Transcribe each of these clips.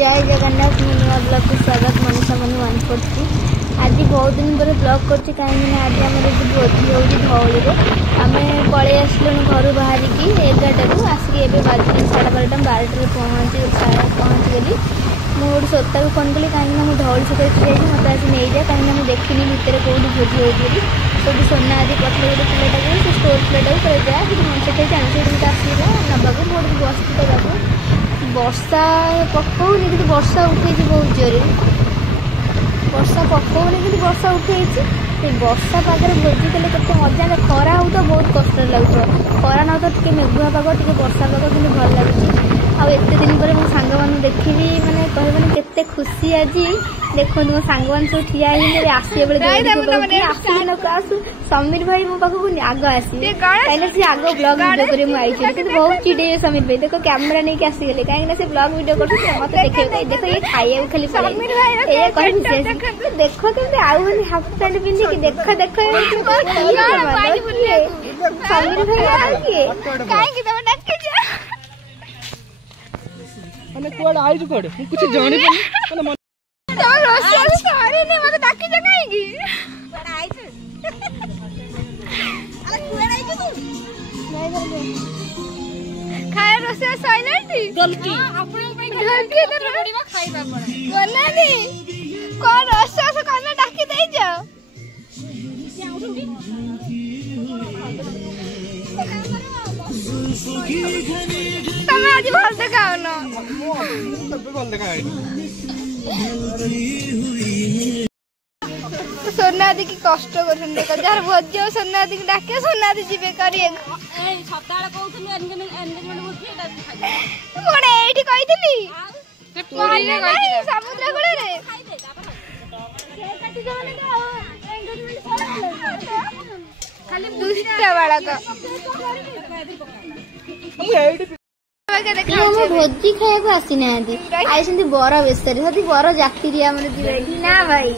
जय जगन्नाथ मु नुआ ब्लॉग को स्वागत मनीषा मनु वन करती। आज बहुत दिन पर ब्लॉग करती कहीं आज आम भोजी हो धौली आम पलि आसलु घर बाहर की 11 आसिक ए बाजू 12:30 12 पहुँचगली। मुझे सोता को फोन कली कहीं मुझे धौली सहित ठिया मत आस नहीं जाए कहीं मुझे देखनी भितर कौटी भोजी होगी सब सोना आदि पकड़े गोटे पिलाटा से स्टोर पिलाटा जा से जानते आसला नवाक मोट बस वर्षा पकाऊनी कि वर्षा उठे बहुत जोरे वर्षा पकाऊनी कि वर्षा उठे वर्षा पाखे भोजी कले के मजा खरा हो तो बहुत कष्ट लगुव खरा न तो टे मेघुआ पाग टे वर्षा पाग कि भल लगे आते दिन पर मो सांग मान देखी मैंने कहबे केते खुशी आज देखो मो सांग मान सब ठिया आसे बेले आसु समीर भाई मो पाख आग आसी कहीं सी आग ब्लॉग वीडियो कर आई बहुत चिड़े समीर भाई देखो कैमेरा नहीं आसीगले कहीं से ब्लॉग वीडियो कर मत देखे देखो ये खाइए खाली देखो के आउ हाफ पैंट पिंधि देख देख समीर भाई मैंने कोड आइज कोड हम कुछ जाने पने मैंने तो रोशन सारे ने मत डाकी जगाएगी कोड आइज अरे कोड आइज तू नहीं खाए रोशन साइलेंट गलती आपण पे गलती तो पड़ीबा खाइबा पड़े बना नी कोन रोशन से कोन डाकी देई जाओ तमे आज भल देखाओ न तबे भल देखाई सोनादी की कष्ट करछन देखो जार भोज सोनादी की डाके सोनादी जीवे करिए ए सप्ताह कहउथनी एंगेजमेंट होथि एटा कोने एठी कहितली ते पूरी रे कहितली समुद्र कूले रे काटी जने तो एंगेजमेंट खाली दुष्ट बालक भोजी खाया आसी ना आई बर बेसर सदी बर जाति ना भाई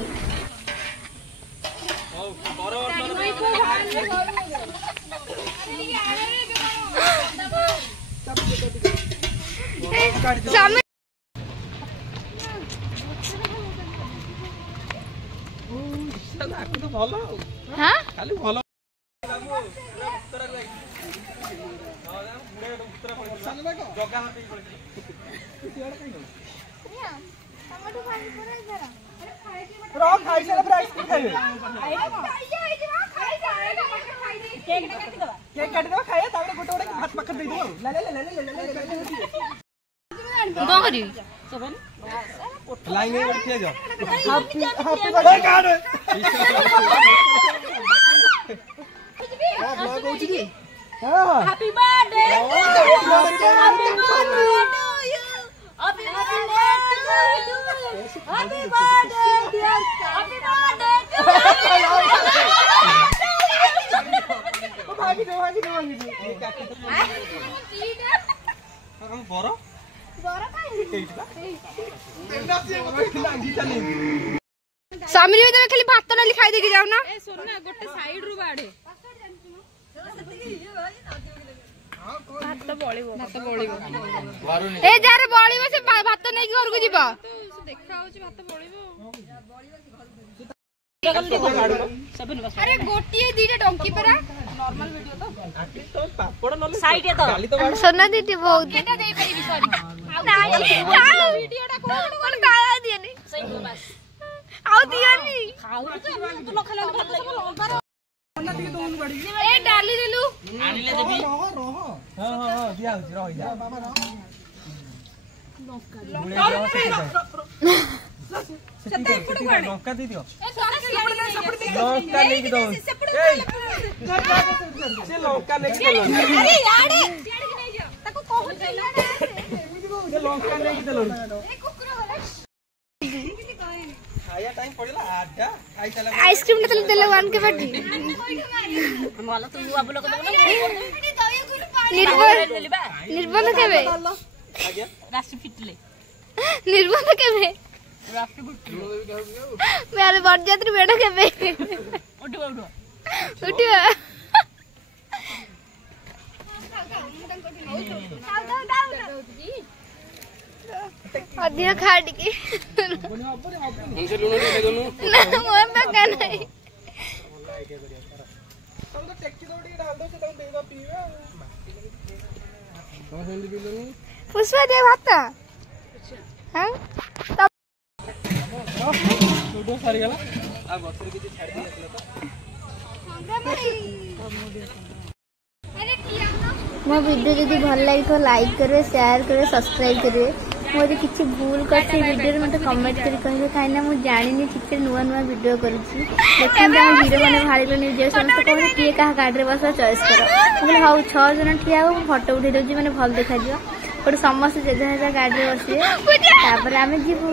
happy birthday happy birthday happy birthday happy birthday भागी दो हम बरो समीर भाई खाली भात डाली खाई देके जाओ ना ए सुन ना गोटे साइड रु बाड़े भात बळिबो ए जार बळिबो से भात नै घर को जीबो देखा होची भात बळिबो अरे गोटिए दीटा डंकी परा नॉर्मल वीडियो तो पापड़ न साइड तो गाली तो बाड़ सोना दीदी बहुत केटा देई परिबी सॉरी नहीं वीडियोटा कोन काला दियनी सही बस आउ दियनी खाऊ तो न खले भात लागो ए डाली देलु आनिले देबी हां दिया रह जा लंका दे दियो लंका लेके दो से लंका लेके दो अरे याडे सियाडे नै जा ताको कहू से लंका लेके दो ए कुकुर वाला खाया टाइम पड़ला आधा खाई चला आइसक्रीम ने देले वन के बाटी हम वाला तो युवा बोलो को निर्बंध केबे राशि फिटले निर्बंध केबे राशि फिटले मेरे बरजात्री बेटा केबे उठो उठियो ଅଧିକ ଖା ଟିକେ हमसे लूण टे दोनु ନା ମୋ ପାଖା ନାହିଁ हम तो टेक्की दो टे डाल दो से तुम देगा पीवे हम हिंदी पी लेनु पुष्पा दे भात हां लूडो सारी गला आ बसरे किछि छाड़ दिया मो वीडियो जदि भल लगे तो लाइक करे शेयर करे सब्सक्राइब करे मुझे किसी भूल करते वीडियो मत कमेंट करी कहे कहीं मुझे जानी ठीक से नुआ नुआ वीडियो करुँची देखते हीरो मैंने भाड़ी वीडियो समस्त कहते किए क्या गाड़ी बस चॉइस कर बोले हाँ 6 जन ठिया हो फोटो उठे दूसरी मैंने भल देखा गोटे समस्त जेजा गाड़ी बसिए आम जीवु